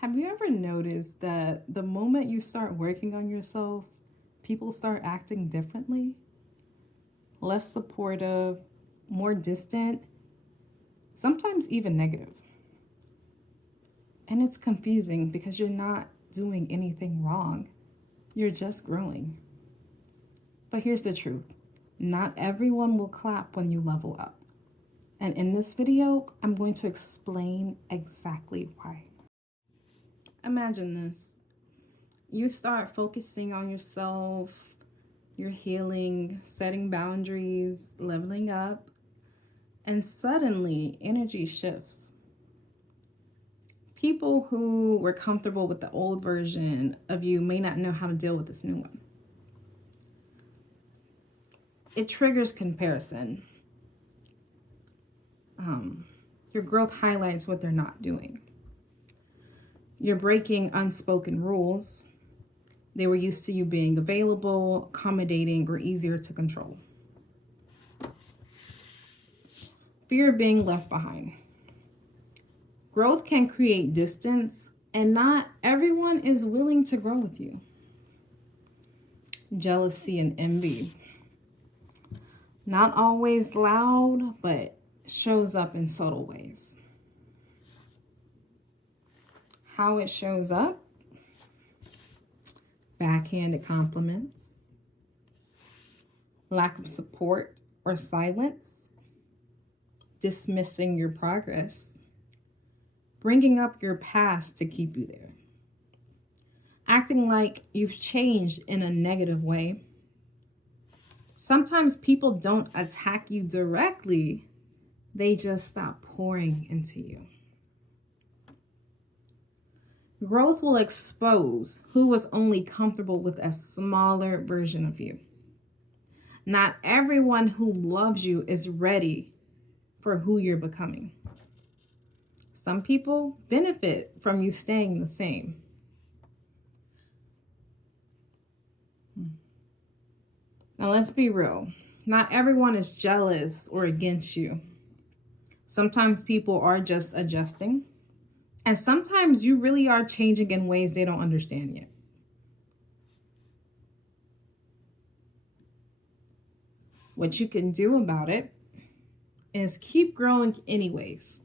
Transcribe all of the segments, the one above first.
Have you ever noticed that the moment you start working on yourself, people start acting differently? Less supportive, more distant, sometimes even negative. And it's confusing because you're not doing anything wrong, you're just growing. But here's the truth, not everyone will clap when you level up. And in this video, I'm going to explain exactly why. Imagine this. You start focusing on yourself, you're healing, setting boundaries, leveling up, and suddenly energy shifts. People who were comfortable with the old version of you may not know how to deal with this new one. It triggers comparison. Your growth highlights what they're not doing. You're breaking unspoken rules. They were used to you being available, accommodating, or easier to control. Fear of being left behind. Growth can create distance, and not everyone is willing to grow with you. Jealousy and envy. Not always loud, but shows up in subtle ways. How it shows up: backhanded compliments, lack of support or silence, dismissing your progress, bringing up your past to keep you there, acting like you've changed in a negative way. Sometimes people don't attack you directly, they just stop pouring into you. Growth will expose who was only comfortable with a smaller version of you. Not everyone who loves you is ready for who you're becoming. Some people benefit from you staying the same. Now, let's be real. Not everyone is jealous or against you. Sometimes people are just adjusting, and sometimes you really are changing in ways they don't understand yet. What you can do about it is keep growing anyways.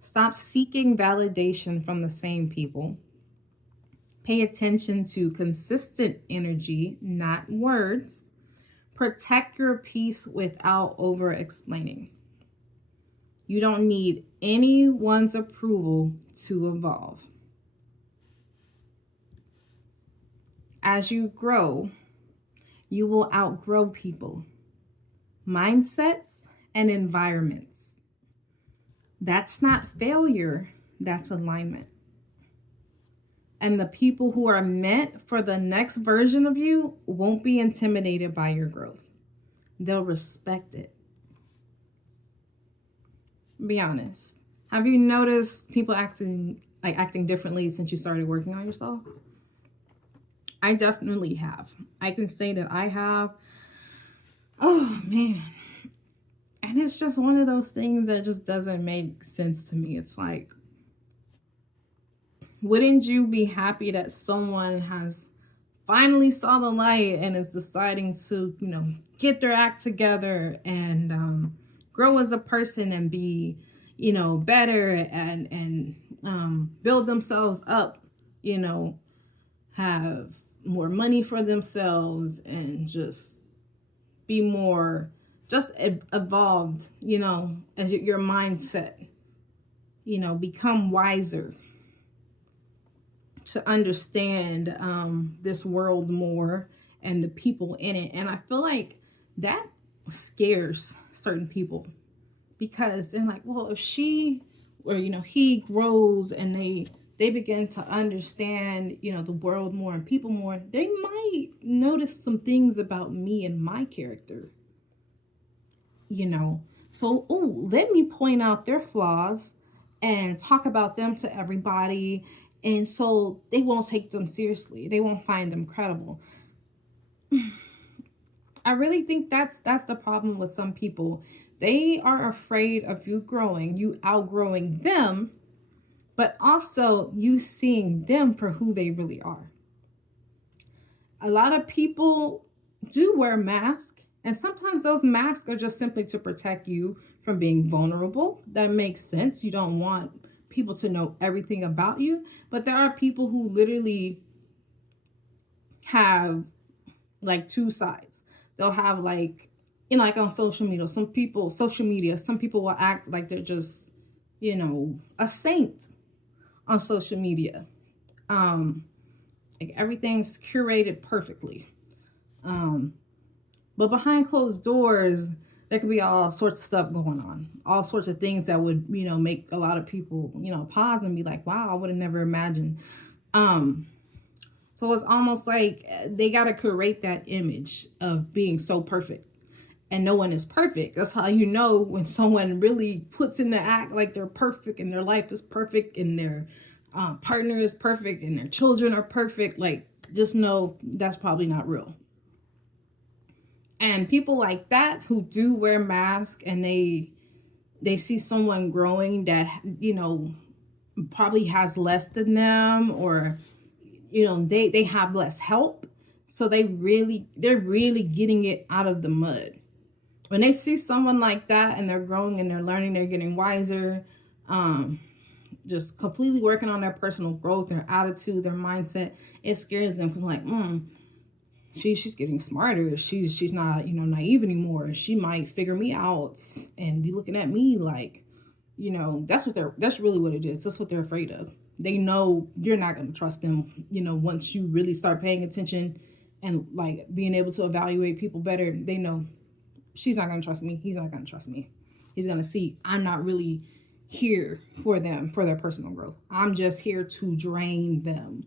Stop seeking validation from the same people. Pay attention to consistent energy, not words. Protect your peace without over explaining. You don't need anyone's approval to evolve. As you grow, you will outgrow people, mindsets, and environments. That's not failure, that's alignment. And the people who are meant for the next version of you won't be intimidated by your growth. They'll respect it. Be honest. Have you noticed people acting differently since you started working on yourself? I definitely have. I can say that I have. Oh man. And it's just one of those things that just doesn't make sense to me. It's like, wouldn't you be happy that someone has finally saw the light and is deciding to, get their act together and grow as a person and be, better and build themselves up, have more money for themselves and just be more just evolved, as your mindset, become wiser to understand this world more and the people in it. And I feel like that scares certain people because they're like, well, if she or he grows and they begin to understand the world more and people more, they might notice some things about me and my character. So let me point out their flaws and talk about them to everybody, and so they won't take them seriously, they won't find them credible. I really think that's the problem with some people. They are afraid of you outgrowing them, but also you seeing them for who they really are. A lot of people do wear masks, and sometimes those masks are just simply to protect you from being vulnerable. That makes sense. You don't want people to know everything about you, but there are people who literally have like two sides. They'll have like, like on social media, some people will act like they're just, a saint on social media. Um, like everything's curated perfectly. Um, but behind closed doors, there could be all sorts of stuff going on, all sorts of things that would, make a lot of people, pause and be like, wow, I would have never imagined. Um, so it's almost like they got to create that image of being so perfect. And no one is perfect. That's how you know when someone really puts in the act like they're perfect and their life is perfect and their partner is perfect and their children are perfect. Like, just know that's probably not real. And people like that who do wear masks and they see someone growing that probably has less than them, or they have less help, so they're really getting it out of the mud. When they see someone like that and they're growing and they're learning, they're getting wiser, just completely working on their personal growth, their attitude, their mindset, it scares them because like, she's getting smarter. She's not, naive anymore. She might figure me out and be looking at me like, that's really what it is. That's what they're afraid of. They know you're not going to trust them, once you really start paying attention and like being able to evaluate people better. They know she's not going to trust me. He's not going to trust me. He's going to see I'm not really here for them, for their personal growth. I'm just here to drain them,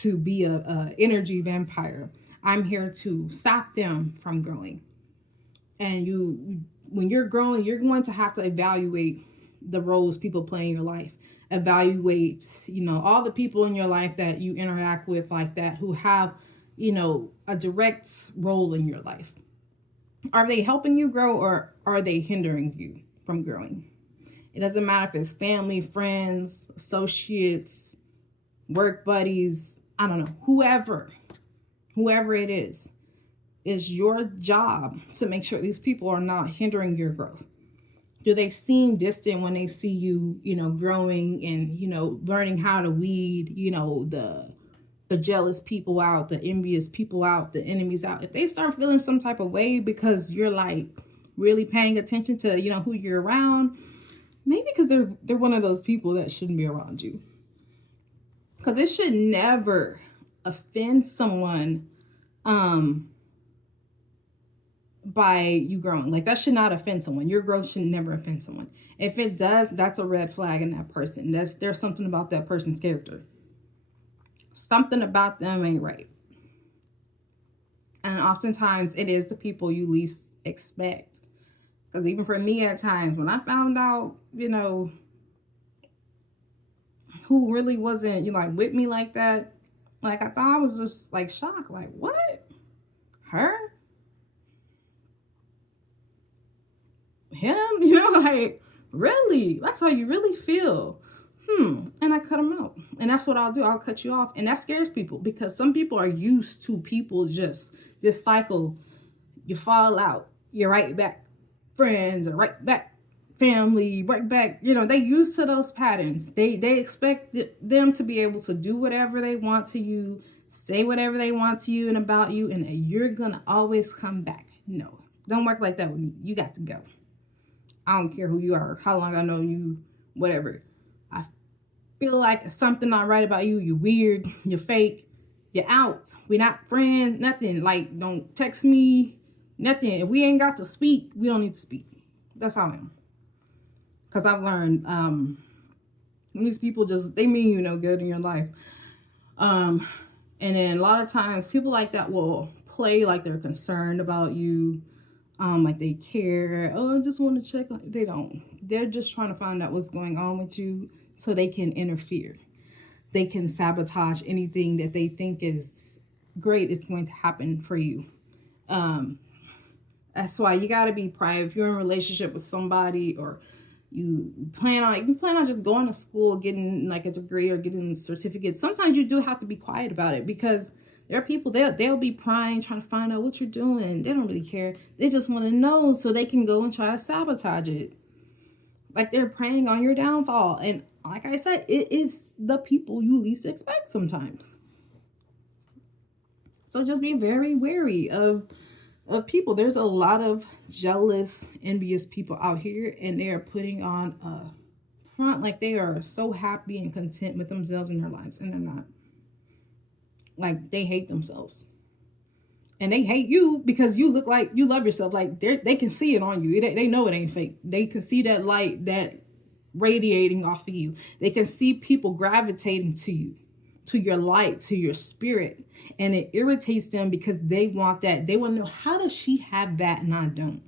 to be a energy vampire. I'm here to stop them from growing. And when you're growing, you're going to have to evaluate the roles people play in your life. Evaluate, all the people in your life that you interact with like that, who have, a direct role in your life. Are they helping you grow, or are they hindering you from growing? It doesn't matter if it's family, friends, associates, work buddies, I don't know, whoever it is. It's your job to make sure these people are not hindering your growth. Do they seem distant when they see you, growing and, learning how to weed, the jealous people out, the envious people out, the enemies out? If they start feeling some type of way because you're like really paying attention to, who you're around, maybe because they're one of those people that shouldn't be around you. Because it should never offend someone by you growing. Like, that should not offend someone. Your growth should never offend someone. If it does, that's a red flag in that person. There's something about that person's character. Something about them ain't right. And oftentimes it is the people you least expect. Because even for me at times, when I found out, who really wasn't like with me like that, like I thought I was just like shocked. Like, what? Her? Him? Like, really? That's how you really feel? And I cut them out. And that's what I'll do. I'll cut you off. And that scares people, because some people are used to people just this cycle. You fall out, you're right back friends, or right back family, right back. They used to those patterns. They expect them to be able to do whatever they want to you, say whatever they want to you and about you, and you're gonna always come back. No, don't work like that with me. You got to go. I don't care who you are, how long I know you, whatever. I feel like something not right about you. You're weird, you're fake, you're out. We're not friends, nothing. Like, don't text me, nothing. If we ain't got to speak, we don't need to speak. That's how I am. Because I've learned these people they mean you no good in your life. And then a lot of times people like that will play like they're concerned about you. Like they care. Oh, I just want to check. They don't. They're just trying to find out what's going on with you so they can interfere. They can sabotage anything that they think is great is going to happen for you. That's why you got to be private. If you're in a relationship with somebody, or you plan on just going to school, getting like a degree or getting a certificate. Sometimes you do have to be quiet about it, because there are people, they'll be prying, trying to find out what you're doing. They don't really care. They just want to know so they can go and try to sabotage it. Like they're preying on your downfall. And like I said, it is the people you least expect sometimes. So just be very wary of people. There's a lot of jealous, envious people out here, and they are putting on a front like they are so happy and content with themselves and their lives, and they're not. Like they hate themselves, and they hate you because you look like you love yourself. Like they can see it on you. They know it ain't fake. They can see that light that radiating off of you. They can see people gravitating to you, to your light, to your spirit, and it irritates them because they want that. They want to know, how does she have that and I don't?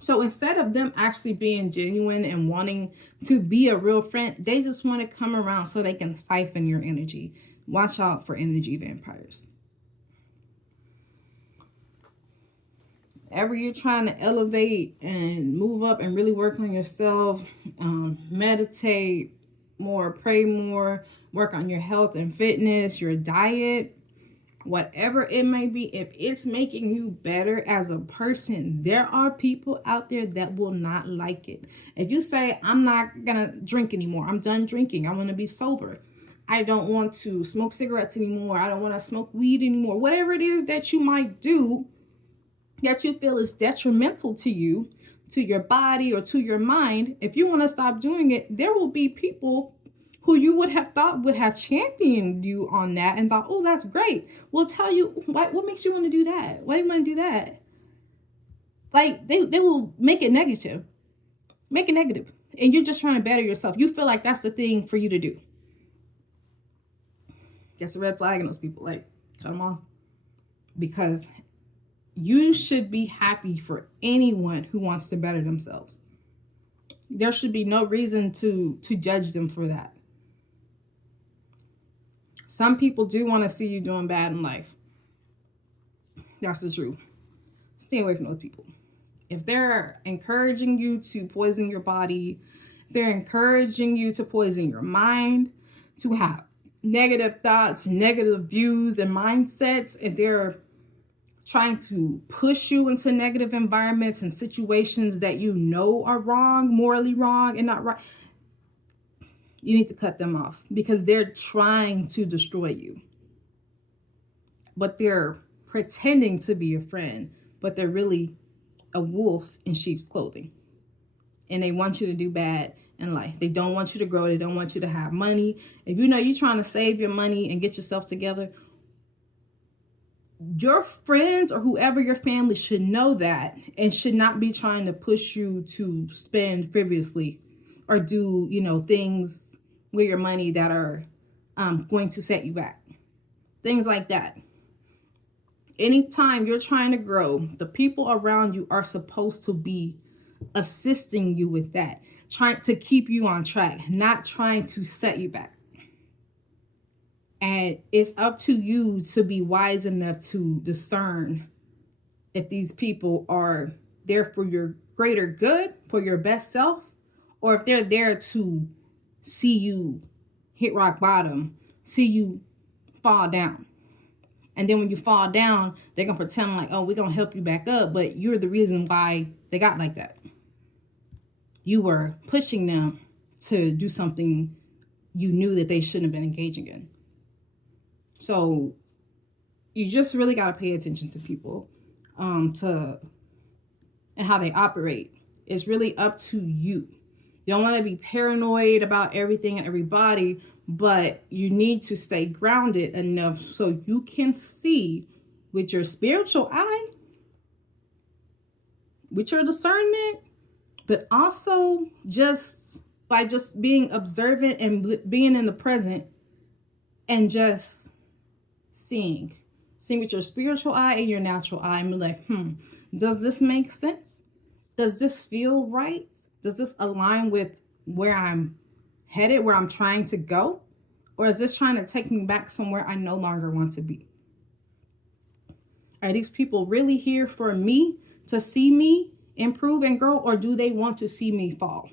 So instead of them actually being genuine and wanting to be a real friend, they just want to come around so they can siphon your energy. Watch out for energy vampires. Whenever you're trying to elevate and move up and really work on yourself, meditate more, pray more, work on your health and fitness, your diet, whatever it may be, if it's making you better as a person, there are people out there that will not like it. If you say, I'm not gonna drink anymore, I'm done drinking, I want to be sober, I don't want to smoke cigarettes anymore, I don't want to smoke weed anymore, whatever it is that you might do that you feel is detrimental to you, to your body, or to your mind, if you want to stop doing it, there will be people who you would have thought would have championed you on that and thought, oh, that's great. We'll tell you, what makes you want to do that? Why do you want to do that? Like, they will make it negative. Make it negative. And you're just trying to better yourself. You feel like that's the thing for you to do. That's a red flag in those people. Like, cut them off. Because you should be happy for anyone who wants to better themselves. There should be no reason to judge them for that. Some people do want to see you doing bad in life. That's the truth. Stay away from those people. If they're encouraging you to poison your body, they're encouraging you to poison your mind, to have negative thoughts, negative views and mindsets, if they're trying to push you into negative environments and situations that you know are wrong, morally wrong and not right, you need to cut them off, because they're trying to destroy you. But they're pretending to be a friend, but they're really a wolf in sheep's clothing. And they want you to do bad in life. They don't want you to grow. They don't want you to have money. If you know you're trying to save your money and get yourself together, your friends or whoever your family should know that and should not be trying to push you to spend frivolously or do, things with your money that are going to set you back. Things like that. Anytime you're trying to grow, the people around you are supposed to be assisting you with that, trying to keep you on track, not trying to set you back. And it's up to you to be wise enough to discern if these people are there for your greater good, for your best self, or if they're there to see you hit rock bottom, see you fall down. And then when you fall down, they're going to pretend like, oh, we're going to help you back up. But you're the reason why they got like that. You were pushing them to do something you knew that they shouldn't have been engaging in. So you just really got to pay attention to people and how they operate. It's really up to you. You don't want to be paranoid about everything and everybody, but you need to stay grounded enough so you can see with your spiritual eye, with your discernment, but also just by just being observant and being in the present and just seeing with your spiritual eye and your natural eye and be like, does this make sense? Does this feel right? Does this align with where I'm headed, where I'm trying to go? Or is this trying to take me back somewhere I no longer want to be? Are these people really here for me, to see me improve and grow, or do they want to see me fall?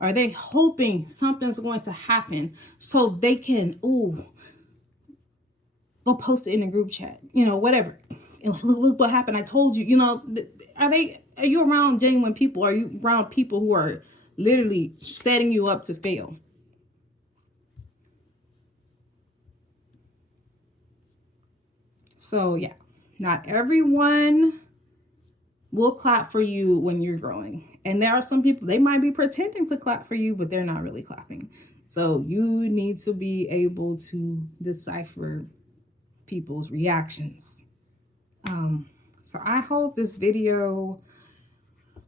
Are they hoping something's going to happen so they can, go post it in a group chat, whatever. Look what happened. I told you, are you around genuine people? Are you around people who are literally setting you up to fail? So yeah, not everyone will clap for you when you're growing. And there are some people, they might be pretending to clap for you, but they're not really clapping. So you need to be able to decipher people's reactions. So I hope this video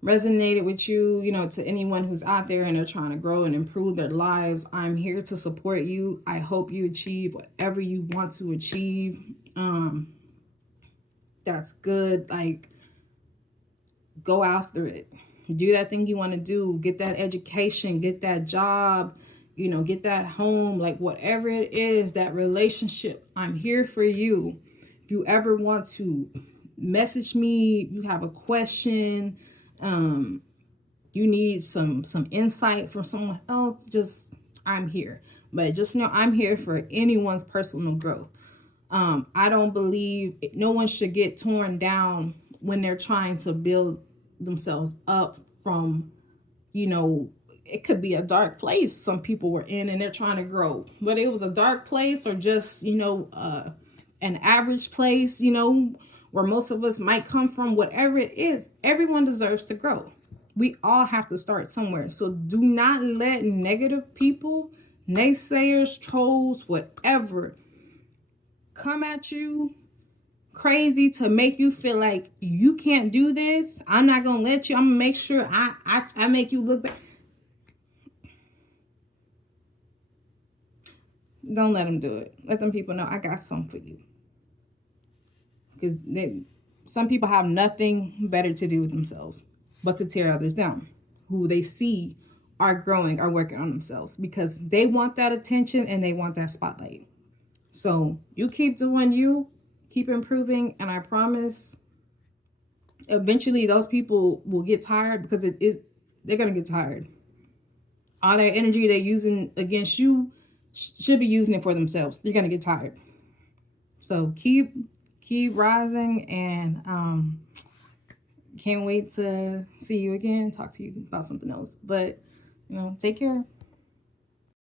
resonated with you, to anyone who's out there and they're trying to grow and improve their lives. I'm here to support you. I hope you achieve whatever you want to achieve. That's good. Like, go after it. Do that thing you want to do. Get that education, get that job, get that home, like whatever it is, that relationship. I'm here for you. If you ever want to message me, you have a question, you need some insight from someone else, I'm here. But just know I'm here for anyone's personal growth. I don't believe no one should get torn down when they're trying to build themselves up from, it could be a dark place some people were in and they're trying to grow. Whether it was a dark place or just, an average place, where most of us might come from, whatever it is, everyone deserves to grow. We all have to start somewhere. So do not let negative people, naysayers, trolls, whatever, come at you crazy to make you feel like you can't do this. I'm not gonna let you. I'm gonna make sure I make you look bad. Don't let them do it. Let them people know I got something for you. Because some people have nothing better to do with themselves but to tear others down, who they see are growing, are working on themselves, because they want that attention and they want that spotlight. So you keep doing you, keep improving, and I promise eventually those people will get tired, because they're going to get tired. All their energy they're using against you should be using it for themselves. They're going to get tired. So keep rising, and can't wait to see you again, talk to you about something else. But, take care.